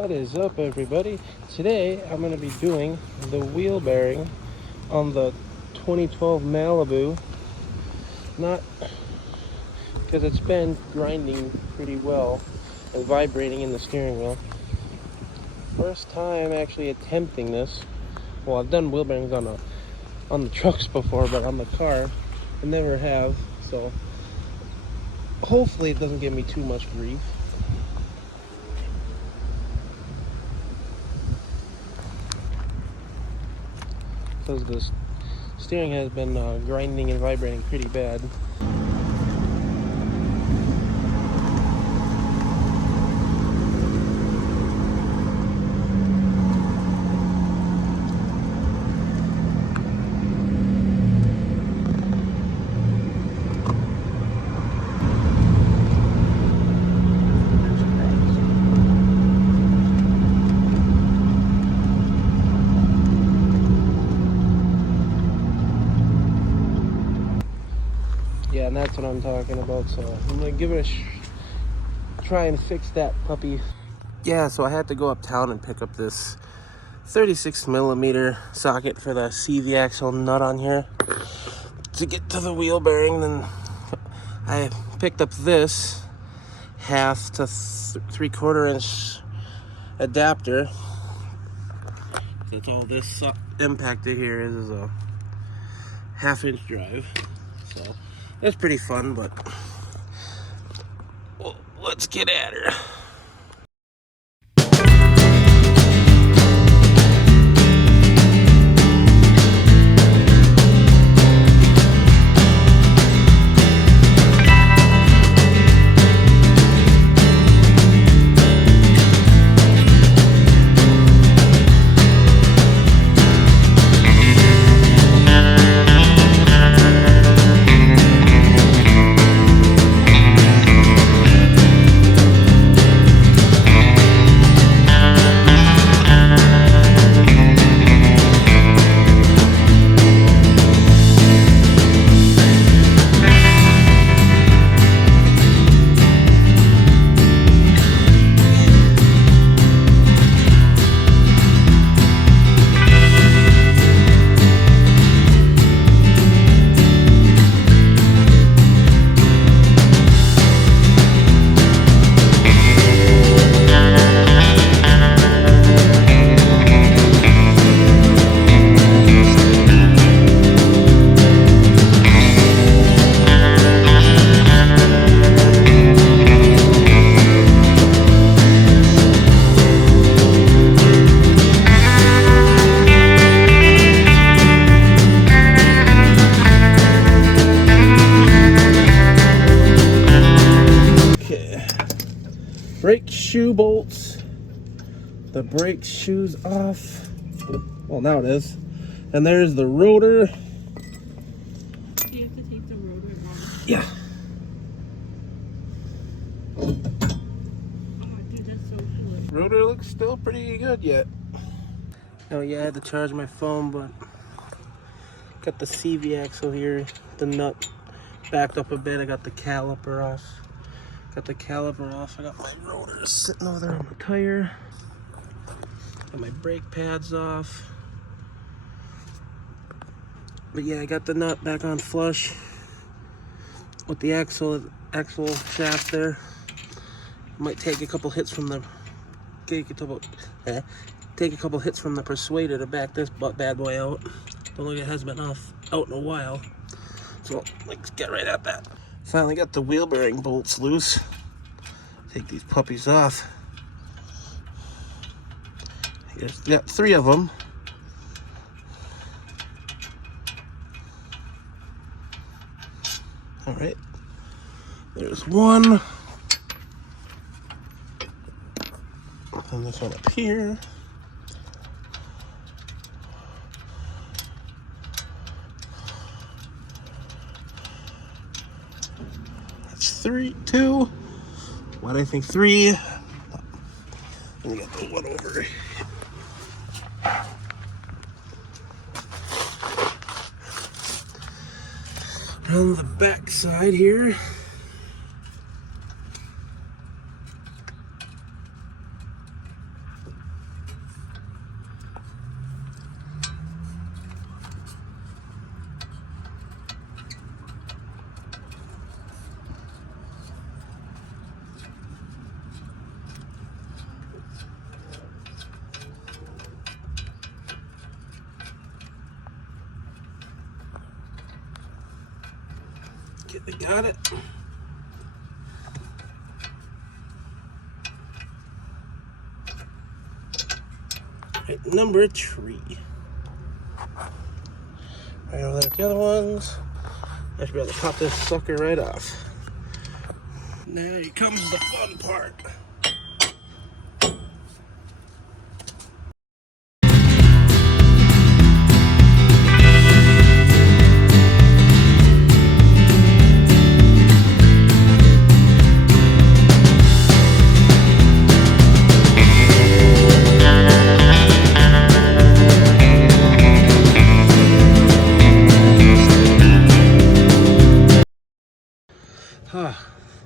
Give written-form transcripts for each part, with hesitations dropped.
What is up, everybody? Today I'm going to be doing the wheel bearing on the 2012 Malibu. Not because it's been grinding pretty well and vibrating in the steering wheel. First time actually attempting this. Well, I've done wheel bearings on the trucks before, but on the car I never have. So hopefully it doesn't give me too much grief. Because the steering has been grinding and vibrating pretty bad. Yeah, and that's what I'm talking about, so I'm gonna give it a try and fix that puppy. Yeah, so I had to go uptown and pick up this 36mm socket for the CV axle nut on here to get to the wheel bearing. Then I picked up this 1/2 to 3/4 inch adapter. That's all this impactor here is a 1/2 inch drive. So that's pretty fun, but well, let's get at her. Brake shoe bolts. The brake shoes off. Well, now it is. And there's the rotor. Do you have to take the rotor off? Yeah. Oh, dude, that's so good. Rotor looks still pretty good yet. Oh yeah, I had to charge my phone, but got the CV axle here. The nut backed up a bit. I got the caliper off. I got my rotors sitting over there on the tire. Got my brake pads off. But yeah, I got the nut back on flush with the axle shaft there. Might take a couple hits from the persuader to back this bad boy out. Don't look, it has been out in a while. So let's get right at that. Finally got the wheel bearing bolts loose. Take these puppies off. Got 3 of them. All right. There's one. And this one up here. That's 2. Why do I think 3? And we got the one over. On the back side here, Okay, they got it. Right, number 3. Right over there with the other ones. I should be able to pop this sucker right off. Now here comes the fun part.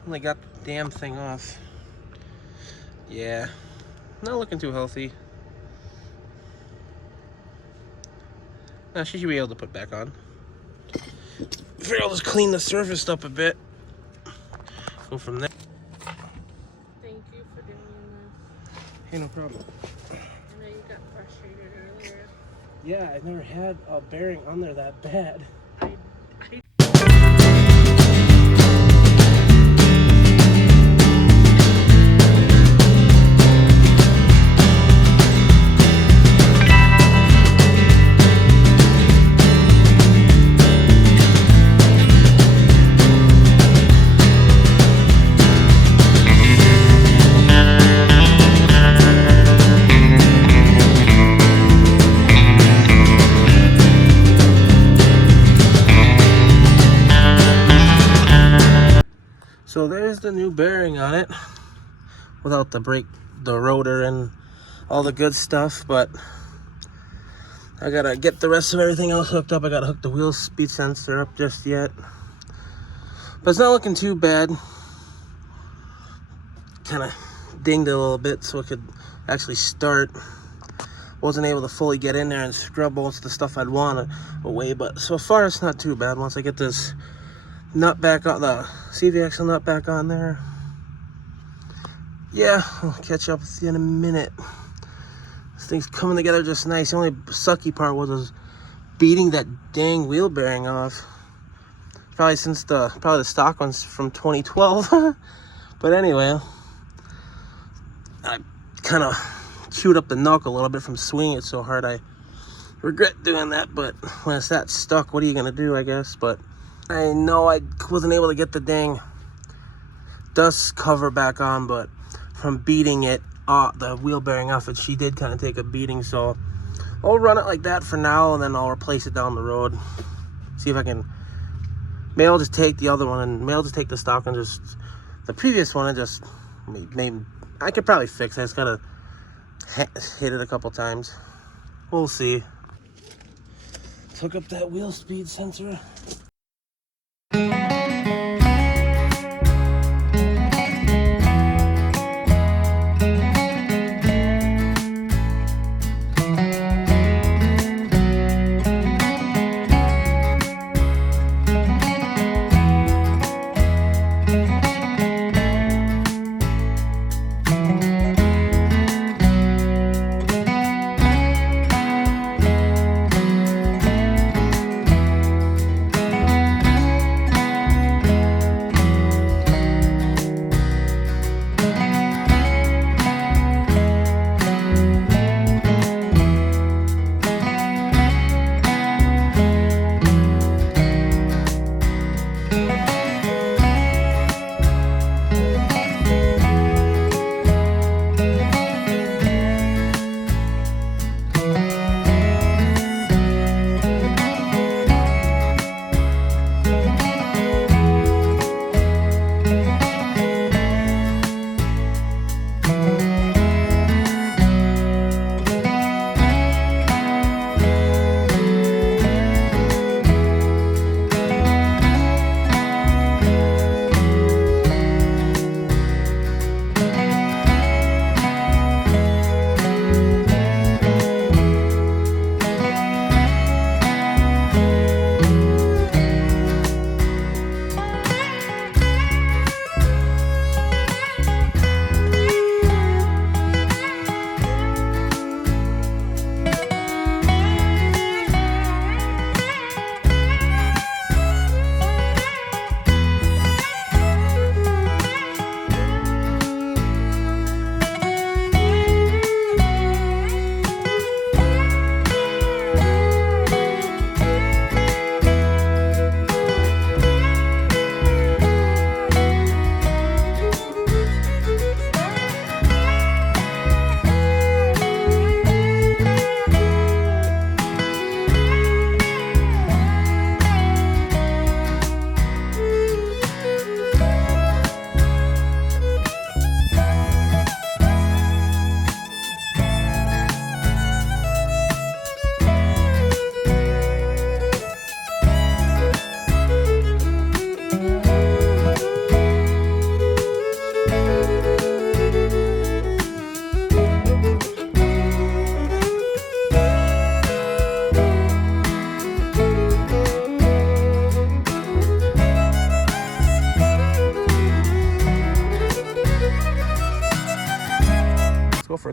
Only got the damn thing off. Yeah, not looking too healthy. She should be able to put back on. Figure I'll just clean the surface up a bit. Go from there. Thank you for doing this. Hey, no problem. I know you got frustrated earlier. Yeah, I've never had a bearing on there that bad. So there's the new bearing on it, without the brake, the rotor, and all the good stuff. But I gotta get the rest of everything else hooked up. I gotta hook the wheel speed sensor up just yet, but it's not looking too bad. Kind of dinged it a little bit so it could actually start. Wasn't able to fully get in there and scrub most of the stuff I'd want away, but so far it's not too bad. Once I get this nut back on, the CV axle nut back on there, yeah, I'll catch up with you in a minute. This thing's coming together just nice. The only sucky part was beating that dang wheel bearing off. Probably the stock one's from 2012. But anyway, I kind of chewed up the knuckle a little bit from swinging it so hard. I regret doing that, but when it's that stuck, what are you gonna do, I guess? But I know I wasn't able to get the dang dust cover back on, but from beating it, the wheel bearing off it, she did kind of take a beating. So I'll run it like that for now, and then I'll replace it down the road. See if I can. Maybe I'll just take the other one, and maybe I'll just take the stock and just the previous one and just maybe I could probably fix it. I just gotta hit it a couple times. We'll see. Let's hook up that wheel speed sensor.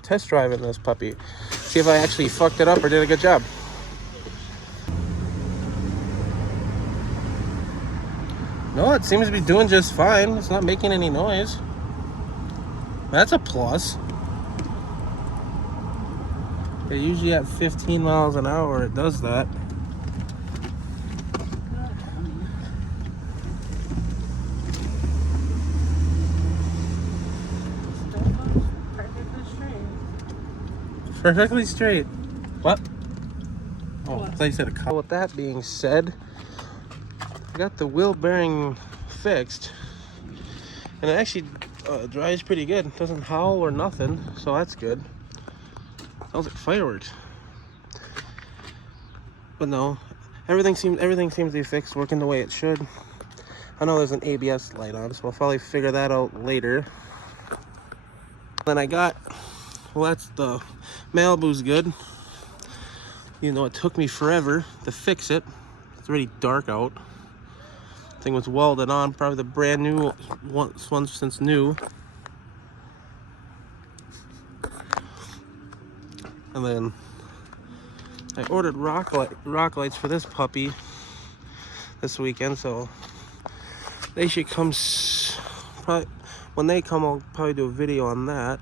test driving this puppy. See if I actually fucked it up or did a good job. No, it seems to be doing just fine. It's not making any noise. That's a plus. Usually at 15 miles an hour it does that. Perfectly straight. What? Oh, I thought you said a cow. With that being said, I got the wheel bearing fixed, and it actually drives pretty good. It doesn't howl or nothing, so that's good. Sounds like fireworks. But no, everything seems to be fixed, working the way it should. I know there's an ABS light on, so I'll probably figure that out later. Then I got, well, that's the Malibu's good. You know, it took me forever to fix it. It's already dark out. Thing was welded on, probably the brand new one since new. And then I ordered rock lights for this puppy this weekend, so they should come. Probably when they come, I'll probably do a video on that.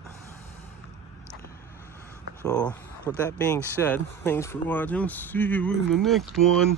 So with that being said, thanks for watching. See you in the next one.